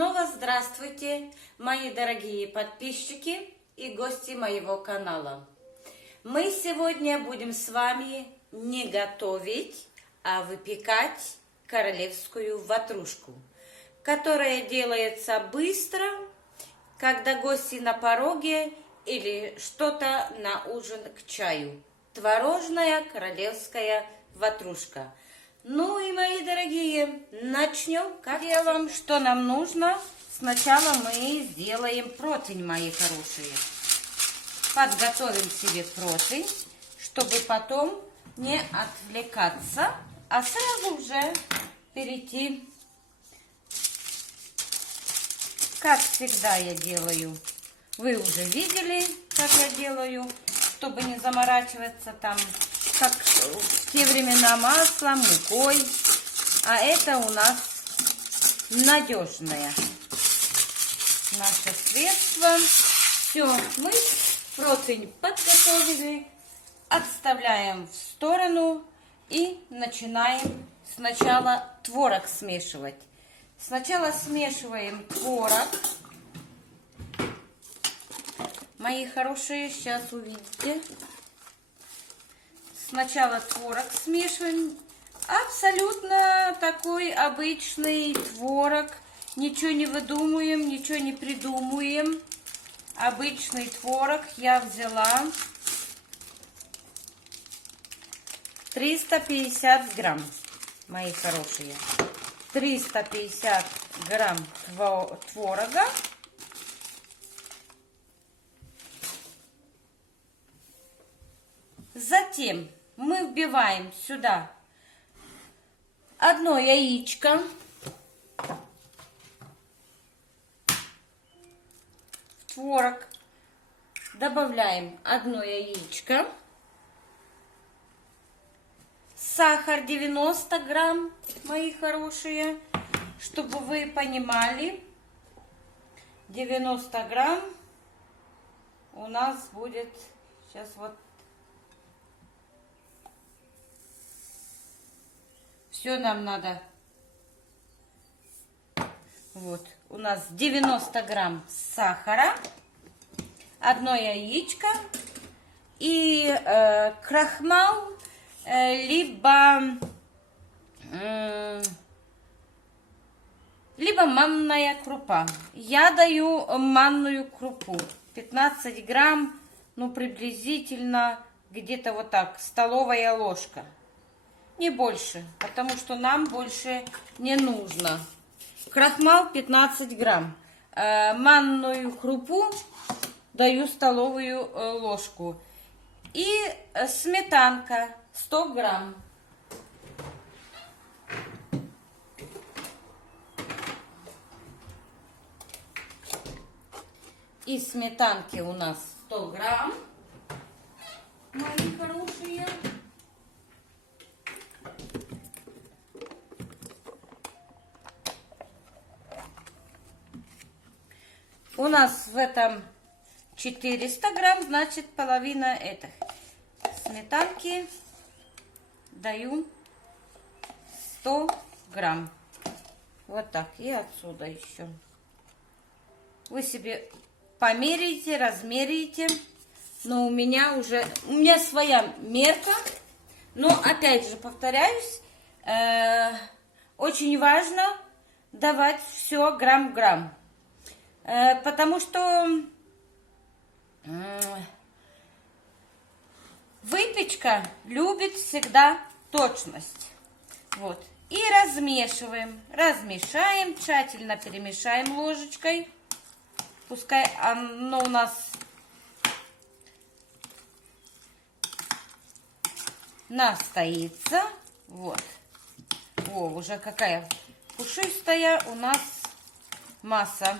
Снова здравствуйте, мои дорогие подписчики и гости моего канала. Мы сегодня будем с вами не готовить, а выпекать королевскую ватрушку, которая делается быстро, когда гости на пороге или что-то на ужин к чаю. Творожная королевская ватрушка. Ну и, мои дорогие, начнем. Как делаем, что нам нужно? Сначала мы сделаем противень, мои хорошие. Подготовим себе противень, чтобы потом не отвлекаться, а сразу уже перейти. Как всегда я делаю. Вы уже видели, как я делаю, чтобы не заморачиваться там, как в те времена, маслом, мукой. А это у нас надежное наше средство. Все, мы противень подготовили, отставляем в сторону и начинаем сначала творог смешивать. Сначала смешиваем творог. Мои хорошие, сейчас увидите. Сначала творог смешиваем. Абсолютно такой обычный творог. Ничего не выдумываем, ничего не придумываем. Обычный творог я взяла 350 грамм, мои хорошие. 350 грамм творога. Затем мы вбиваем сюда одно яичко. В творог добавляем одно яичко. Сахар 90 грамм, мои хорошие. Чтобы вы понимали, 90 грамм у нас будет сейчас вот. Все нам надо. Вот. У нас 90 грамм сахара, одно яичко и крахмал, либо манная крупа. Я даю манную крупу. 15 грамм, ну приблизительно где-то вот так, столовая ложка. Не больше, потому что нам больше не нужно. Крахмал 15 грамм. Манную крупу даю столовую ложку. И сметанка 100 грамм. И сметанки у нас 100 грамм, мои хорошие. У нас в этом 400 грамм, значит половина этих сметанки даю 100 грамм. Вот так. И отсюда еще. Вы себе померяйте, размеряйте. Но у меня своя мерка. Но опять же повторяюсь, очень важно давать все грамм-грамм. Потому что выпечка любит всегда точность. Вот. И размешиваем. Размешаем, тщательно перемешаем ложечкой. Пускай оно у нас настоится. Вот. О, уже какая пушистая у нас масса.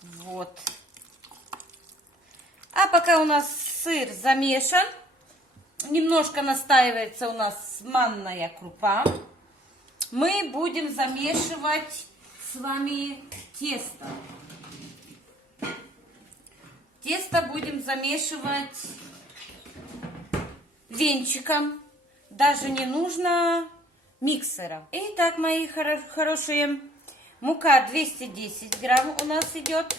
Вот. А пока у нас сыр замешан, немножко настаивается у нас манная крупа, мы будем замешивать с вами тесто. Тесто будем замешивать венчиком. Даже не нужно миксера. Итак, мои хорошие, Мука 210 грамм у нас идет.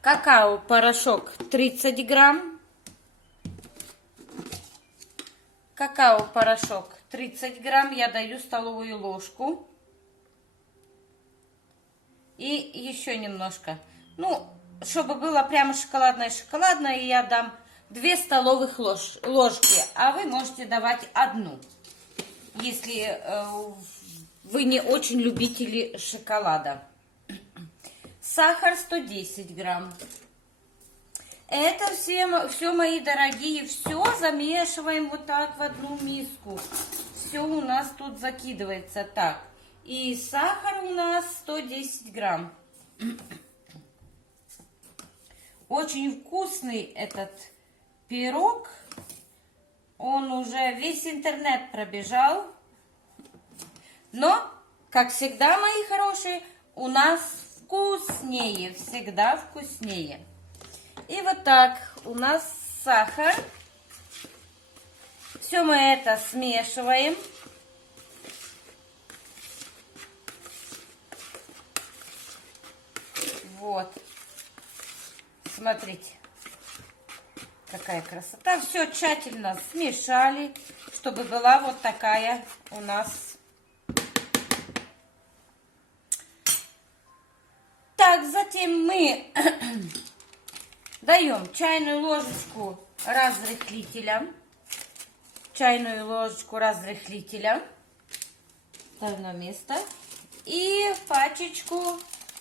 Какао-порошок 30 грамм. Какао-порошок 30 грамм. Я даю столовую ложку. И еще немножко. Ну, чтобы было прямо шоколадное, я дам 2 столовых ложки. А вы можете давать 1, если вы не очень любители шоколада. Сахар 110 грамм. Это все, мои дорогие, все замешиваем вот так в одну миску. Все у нас тут закидывается так. И сахар у нас 110 грамм. Очень вкусный этот пирог. Он уже весь интернет пробежал. Но, как всегда, мои хорошие, у нас вкуснее, всегда вкуснее. И вот так у нас сахар. Все мы это смешиваем. Вот. Смотрите, какая красота. Все тщательно смешали, чтобы была вот такая у нас. Так, затем мы даем чайную ложечку разрыхлителя. Чайную ложечку разрыхлителя. Ставим на место. И пачечку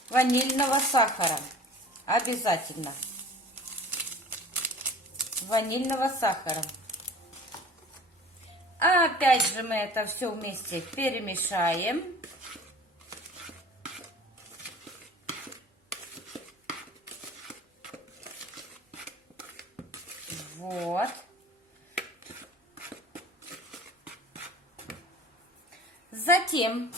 ванильного сахара. Обязательно. Ванильного сахара. А опять же мы это все вместе перемешаем. Вот. Затем,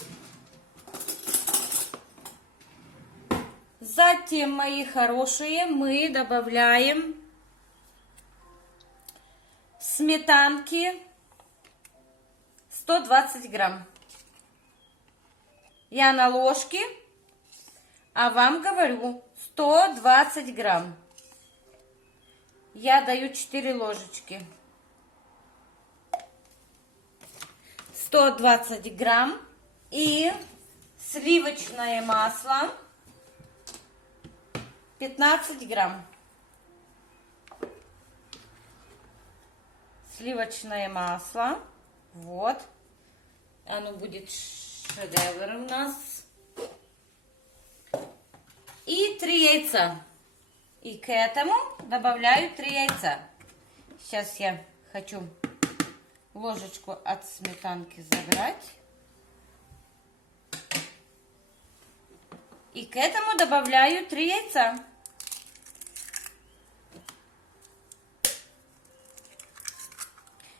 мои хорошие, мы добавляем сметанки 120 грамм. Я на ложке, а вам говорю 120 грамм. Я даю 4 ложечки. 120 грамм. И сливочное масло 15 грамм. Сливочное масло. Вот. Оно будет шедевр у нас. И 3 яйца. И к этому добавляю 3 яйца. Сейчас я хочу ложечку от сметанки забрать. И к этому добавляю 3 яйца.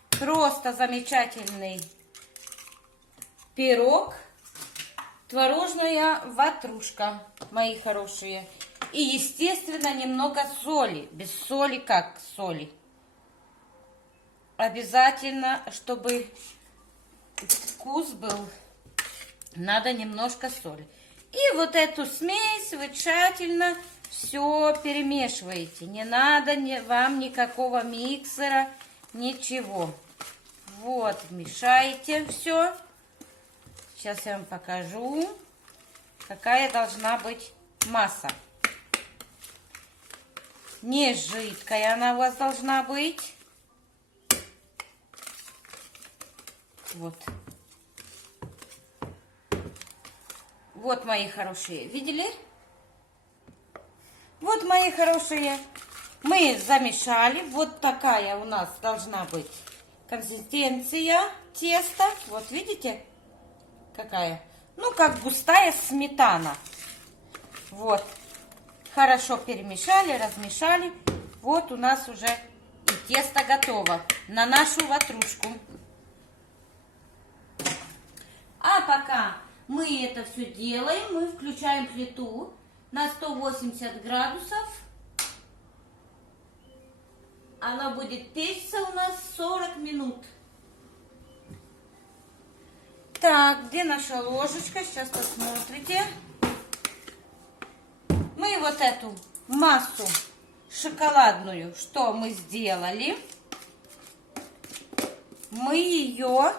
Просто замечательный пирог. Творожная ватрушка, мои хорошие. И, естественно, немного соли. Без соли как соли? Обязательно, чтобы вкус был, надо немножко соли. И вот эту смесь вы тщательно все перемешиваете. Не надо вам никакого миксера, ничего. Вот, мешаете все. Сейчас я вам покажу, какая должна быть масса. Не жидкая она у вас должна быть. Вот. Вот, мои хорошие, видели? Вот, мои хорошие, мы замешали. Вот такая у нас должна быть консистенция теста. Вот, видите, какая? Ну, как густая сметана. Вот. Хорошо перемешали, размешали. Вот у нас уже и тесто готово на нашу ватрушку. А пока мы это все делаем, мы включаем плиту на 180 градусов. Она будет печься у нас 40 минут. Так, где наша ложечка? Сейчас посмотрите. Мы вот эту массу шоколадную, что мы сделали, мы ее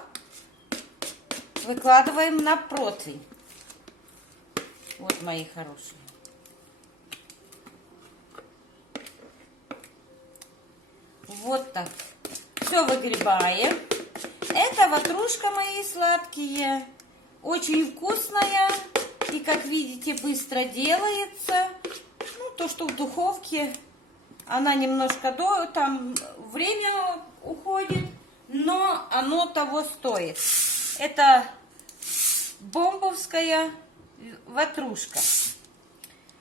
выкладываем на противень. Вот, мои хорошие. Вот так. Все выгребаем. Это ватрушка, мои сладкие. Очень вкусная. И, как видите, быстро делается. Ну, то, что в духовке, она немножко там время уходит, но оно того стоит. Это бомбовская ватрушка.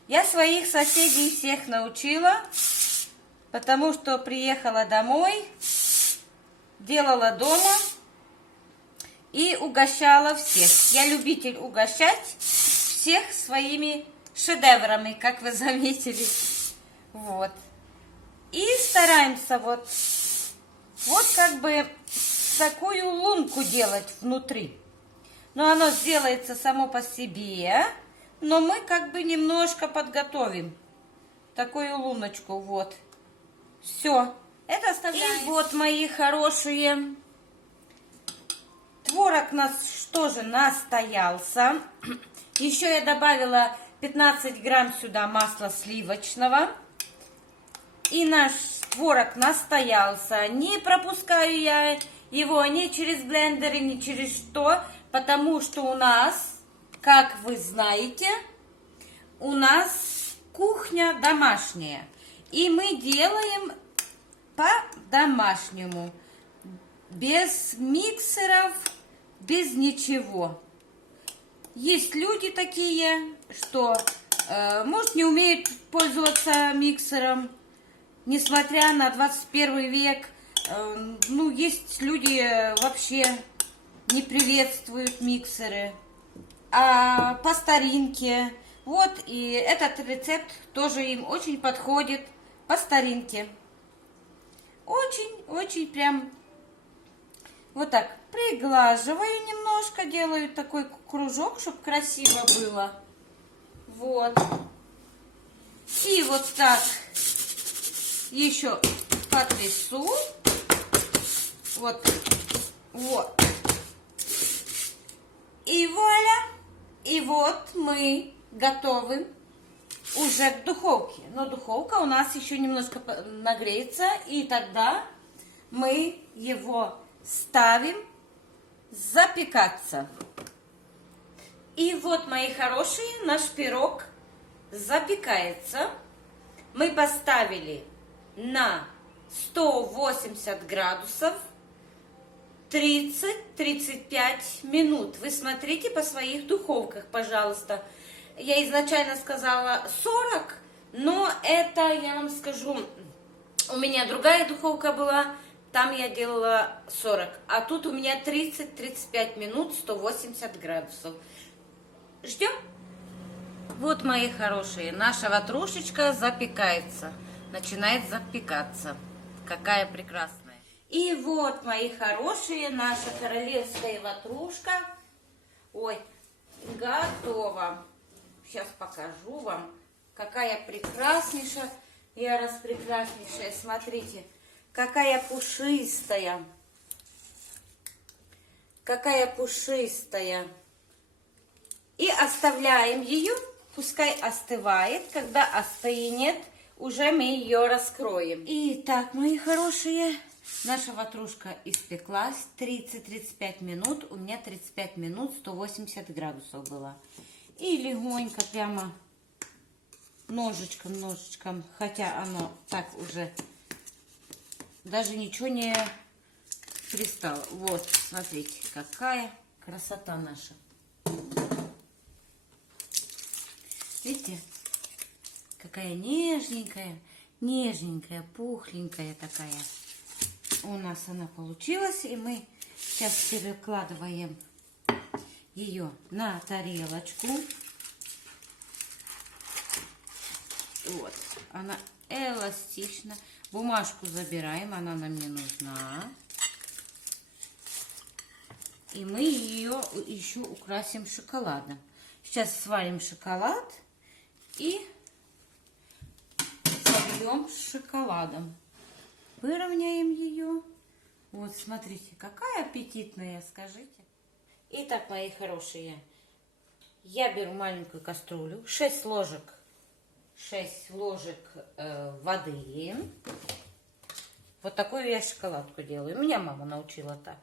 Я своих соседей всех научила, потому что приехала домой, делала дома и угощала всех. Я любитель угощать всех своими шедеврами, как вы заметили. Вот. И стараемся вот как бы такую лунку делать внутри. Но оно сделается само по себе, но мы как бы немножко подготовим такую луночку. Вот. Все. Это оставляем. И вот, мои хорошие, творог у нас тоже настоялся. Еще я добавила 15 грамм сюда масла сливочного. И наш творог настоялся. Не пропускаю я его ни через блендер, ни через что. Потому что у нас, как вы знаете, у нас кухня домашняя. И мы делаем по-домашнему. Без миксеров, без ничего. Есть люди такие, что, может, не умеют пользоваться миксером, несмотря на 21 век. Ну, есть люди вообще не приветствуют миксеры, а по старинке. Вот, и этот рецепт тоже им очень подходит по старинке. Очень прям вот так приглаживаю немножко, делаю такой кружок, чтобы красиво было. Вот. И вот так еще потрясу. Вот. Вот. И вуаля. И вот мы готовы уже к духовке. Но духовка у нас еще немножко нагреется. И тогда мы его ставим запекаться. И вот, мои хорошие, наш пирог запекается. Мы поставили на 180 градусов 30-35 минут. Вы смотрите по своих духовках, пожалуйста. Я изначально сказала 40, но это, я вам скажу, у меня другая духовка была, там я делала 40. А тут у меня 30-35 минут, 180 градусов. Ждем. Вот, мои хорошие, наша ватрушечка запекается. Начинает запекаться. Какая прекрасная. И вот, мои хорошие, наша королевская ватрушка. Ой, готова. Сейчас покажу вам, какая прекраснейшая и распрекраснейшая. Смотрите, какая пушистая. Какая пушистая. И оставляем ее, пускай остывает. Когда остынет, уже мы ее раскроем. Итак, мои хорошие, наша ватрушка испеклась 30-35 минут. У меня 35 минут 180 градусов было. И легонько прямо ножичком, хотя оно так уже даже ничего не пристало. Вот, смотрите, какая красота наша. Видите, какая нежненькая, пухленькая такая у нас она получилась. И мы сейчас перекладываем ее на тарелочку. Вот, она эластична. Бумажку забираем, она нам не нужна. И мы ее еще украсим шоколадом. Сейчас сварим шоколад и собьем с шоколадом. Выровняем ее. Вот, смотрите, какая аппетитная, скажите. Итак, мои хорошие, я беру маленькую кастрюлю, 6 ложек воды. Вот такую я шоколадку делаю. Меня мама научила так.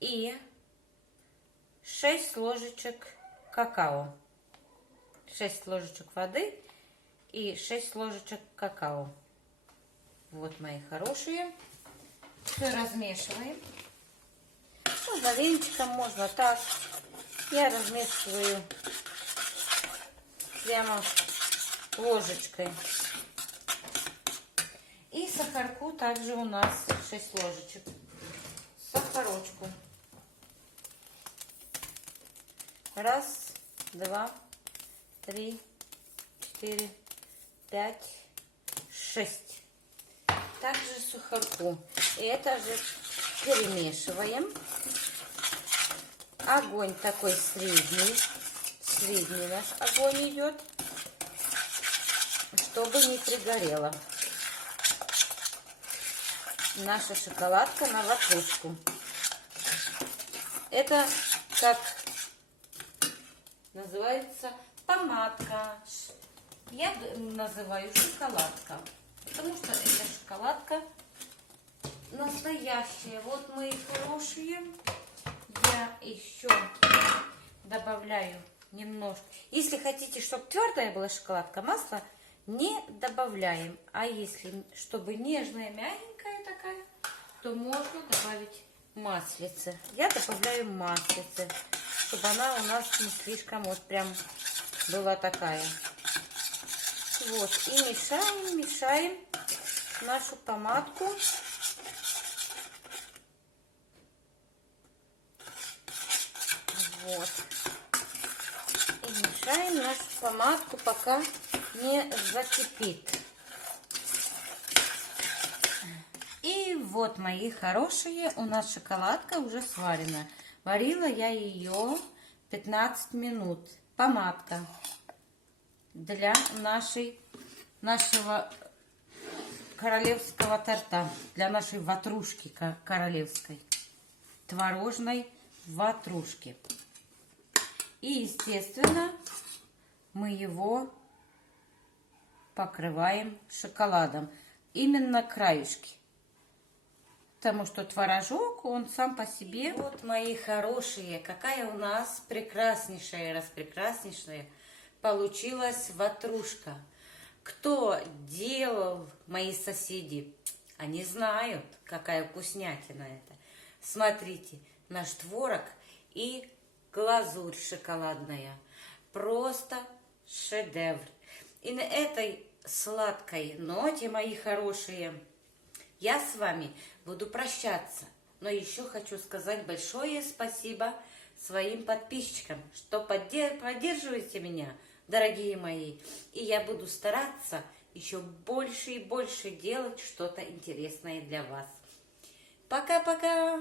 И 6 ложечек какао. 6 ложечек воды и 6 ложечек какао. Вот, мои хорошие. Все размешиваем. Можно венчиком, можно так. Я размешиваю прямо ложечкой. И сахарку также у нас 6 ложечек. Сахарочку. Раз, два, три, 4, 5, 6. Также сахарку. И это же перемешиваем. Огонь такой средний. Средний наш огонь идет, чтобы не пригорела наша шоколадка на ватрушку. Это как называется помадка. Я называю шоколадка, потому что это шоколадка настоящая. Вот, мои хорошие, я еще добавляю немножко. Если хотите, чтобы твердая была шоколадка, масло не добавляем. А если, чтобы нежная, мягенькая такая, то можно добавить маслице. Я добавляю маслице, чтобы она у нас не слишком вот прям была такая. Вот, и мешаем, мешаем нашу помадку. Вот. И мешаем нашу помадку, пока не закипит. И вот, мои хорошие, у нас шоколадка уже сварена. Варила я ее 15 минут. Помадка для нашего королевского торта, для нашей ватрушки королевской, творожной ватрушки. И, естественно, мы его покрываем шоколадом, именно краешки, потому что творожок, он сам по себе. Вот, мои хорошие, какая у нас прекраснейшая, распрекраснейшая получилась ватрушка. Кто делал, мои соседи, они знают, какая вкуснятина это. Смотрите, наш творог и глазурь шоколадная. Просто шедевр. И на этой сладкой ноте, мои хорошие, я с вами буду прощаться. Но еще хочу сказать большое спасибо своим подписчикам, что поддерживаете меня, дорогие мои. И я буду стараться еще больше и больше делать что-то интересное для вас. Пока-пока!